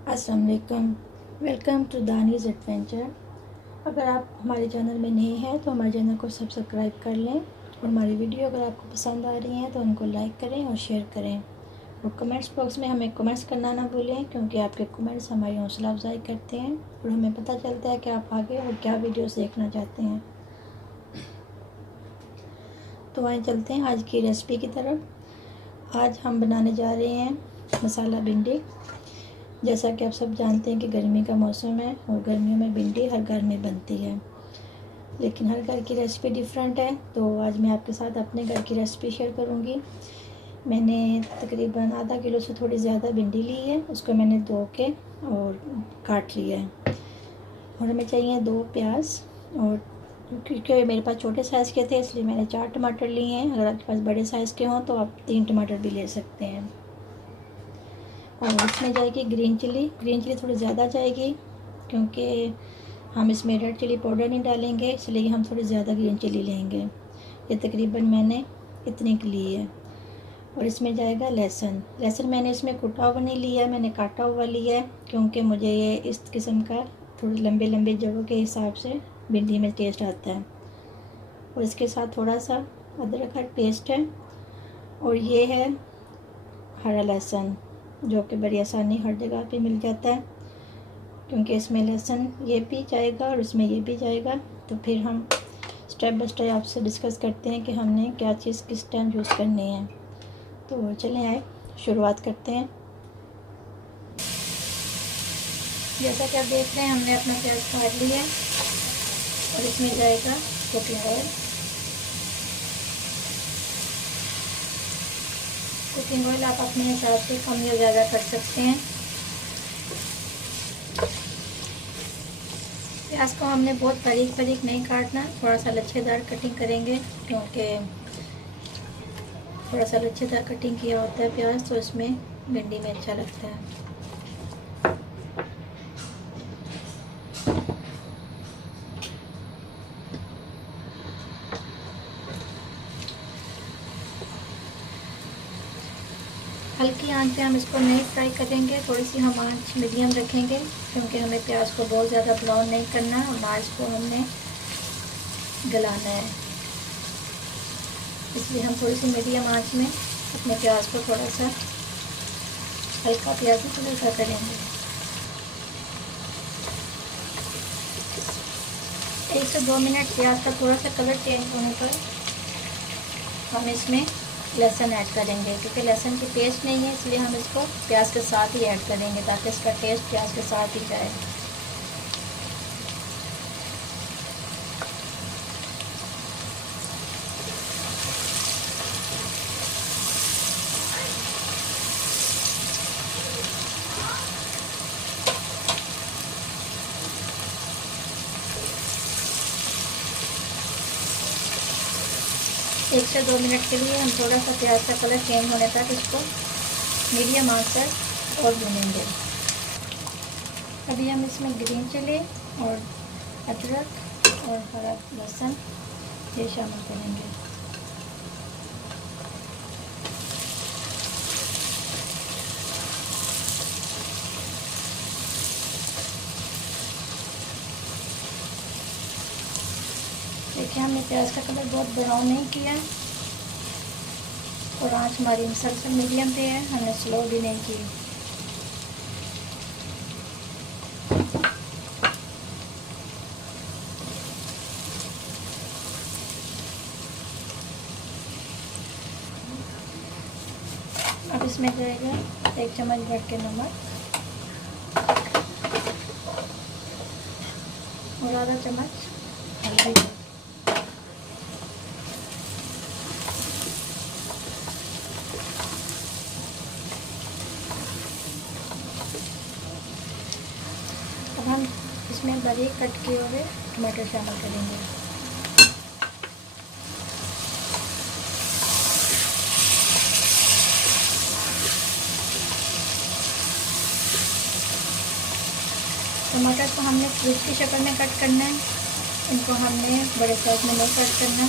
अस्सलाम वालेकुम। Welcome to Danish adventure. अगर आप हमारे चैनल में नए हैं तो हमारे चैनल को सब्सक्राइब कर लें और हमारी वीडियो अगर आपको पसंद आ रही हैं तो उनको लाइक करें और शेयर करें और कमेंट्स बॉक्स में हमें कमेंट्स करना ना भूलें, क्योंकि आपके कमेंट्स हमारी हौसला अफजाई करते हैं और हमें पता चलता है कि आप आगे और क्या वीडियोस देखना चाहते हैं। तो आइए चलते हैं आज की रेसिपी की तरफ। आज हम बनाने जा रहे हैं मसाला भिंडी। जैसा कि आप सब जानते हैं कि गर्मी का मौसम है और गर्मियों में भिंडी हर घर में बनती है, लेकिन हर घर की रेसिपी डिफरेंट है। तो आज मैं आपके साथ अपने घर की रेसिपी शेयर करूंगी। मैंने तकरीबन आधा किलो से थोड़ी ज़्यादा भिंडी ली है, उसको मैंने धो के और काट लिया है। और हमें चाहिए 2 प्याज, और क्योंकि मेरे पास छोटे साइज़ के थे इसलिए मैंने 4 टमाटर लिए हैं। अगर आपके पास बड़े साइज़ के हों तो आप 3 टमाटर भी ले सकते हैं। और इसमें जाएगी ग्रीन चिली थोड़ी ज़्यादा जाएगी, क्योंकि हम इसमें रेड चिली पाउडर नहीं डालेंगे, इसलिए हम थोड़ी ज़्यादा ग्रीन चिली लेंगे। ये तकरीबन मैंने इतनी की ली है। और इसमें जाएगा लहसुन मैंने इसमें कुटा हुआ नहीं लिया, मैंने काटा हुआ लिया है, क्योंकि मुझे ये इस किस्म का थोड़ी लंबे लंबे जगहों के हिसाब से भिंडी में टेस्ट आता है। और इसके साथ थोड़ा सा अदरक का पेस्ट है, और ये है हरा लहसुन, जो कि बड़ी आसानी हर जगह पे मिल जाता है, क्योंकि इसमें लहसुन ये भी जाएगा और इसमें ये भी जाएगा। तो फिर हम स्टेप बाय स्टेप आपसे डिस्कस करते हैं कि हमने क्या चीज़ किस टाइम यूज़ करनी है। तो चलें आए शुरुआत करते हैं। जैसा कि आप देख रहे हैं हमने अपना प्याज काट लिया है और इसमें जाएगा कुकिंग ऑयल। कुकिंग ऑयल आप अपने हिसाब से कम या ज़्यादा कर सकते हैं। प्याज को हमने बहुत बारीक बारीक नहीं काटना, थोड़ा सा लच्छेदार कटिंग करेंगे, क्योंकि थोड़ा सा लच्छेदार कटिंग किया होता है प्याज तो इसमें भिंडी में अच्छा लगता है। हल्की आंच पे हम इसको नहीं फ्राई करेंगे, थोड़ी सी हम आंच मीडियम रखेंगे, क्योंकि हमें प्याज को बहुत ज़्यादा ब्राउन नहीं करना और ना इसको हमने गलाना है। इसलिए हम थोड़ी सी मीडियम आंच में अपने प्याज को थोड़ा सा हल्का प्याज में थोड़ा सा करेंगे। 1 से 2 मिनट प्याज का थोड़ा सा कलर चेंज होने पर हम इसमें लहसुन ऐड करेंगे, क्योंकि लहसुन की टेस्ट नहीं है, इसलिए हम इसको प्याज के साथ ही ऐड करेंगे ताकि इसका टेस्ट प्याज के साथ ही जाए। एक से 2 मिनट के लिए हम थोड़ा सा प्याज का कलर चेंज होने तक इसको मीडियम आंच पर और भूनेंगे। अभी हम इसमें ग्रीन चिली और अदरक और हरा लहसुन ये शामिल करेंगे। देखिए हमने प्याज का कलर बहुत ब्राउन नहीं किया और आंच हमारी मुसलसल मीडियम पे है, हमने स्लो भी नहीं की। अब इसमें जाएगा 1 चम्मच भर के नमक और आधा चम्मच हल्दी। अब हम इसमें बारीक कट किए हुए टमाटर शामिल करेंगे। टमाटर को हमने क्यूब की शक्ल में कट करना है, इनको हमने बड़े साइज में नहीं कट करना।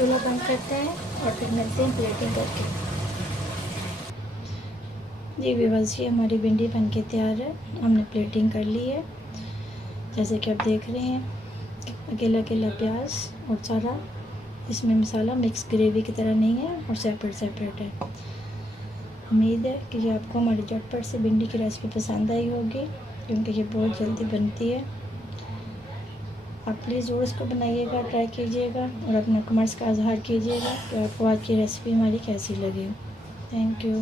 चूल्हा बंद करते हैं और फिर मिलते हैं प्लेटिंग करके। जी व्यूअर्स, ये हमारी भिंडी बन के तैयार है, हमने प्लेटिंग कर ली है। जैसे कि आप देख रहे हैं, अकेला अकेला प्याज और सारा इसमें मसाला मिक्स ग्रेवी की तरह नहीं है और सेपरेट सेपरेट है। उम्मीद है कि ये आपको हमारी झटपट से भिंडी की रेसिपी पसंद आई होगी, क्योंकि ये बहुत जल्दी बनती है। आप प्लीज़ ज़रूर इसको बनाइएगा, ट्राई कीजिएगा और अपना कमेंट्स का इज़हार कीजिएगा कि आपको आज की रेसिपी हमारी कैसी लगी। Thank you.